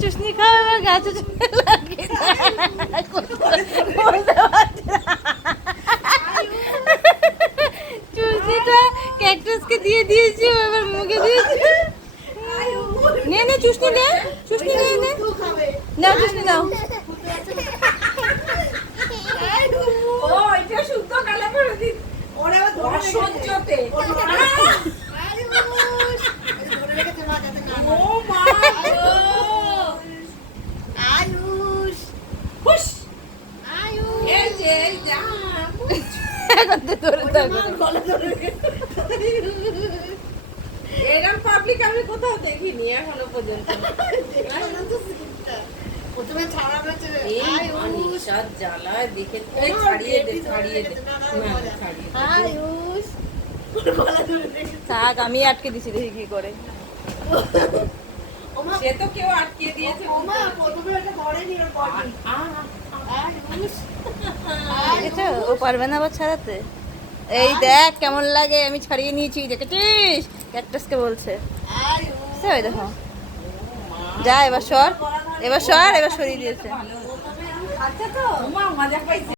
চুষনি খাওয়া এবার গাছে চুষনিটা ক্যাকটাসকে দিয়ে দিয়েছি, এবার মুখে দিয়েছি। নে নে চুষনি নে, চুষনি নে নে, নাও চুষনি নাও। এরকম পাবলিক আমি কোথাও দেখিনি এখনো পর্যন্ত। প্রথমে ছাড়া হয়েছে জ্বালায় দেখে ছাড়িয়ে দে, ছাড়িয়ে দে, ছাড়িয়ে আয়ুষ থাক, আমি আটকে দিছি, দেখি কি করে। সে তো কেউ আটকে দিয়েছে। ওমা প্রথমে এটা ধরেনি ওর বডি। আয়ুষ দেখেছো ও পারবে না আবার ছাড়াতে। এই দেখ কেমন লাগে, আমি ছাড়িয়ে নিয়েছি, দেখেছিস? ক্যাকটাসকে বলছে। আয়ুষ ওই দেখো, যা এবার সর, এবার সর, এবার সরিয়ে দিয়েছে। আচ্ছা তো মজা পাইছে।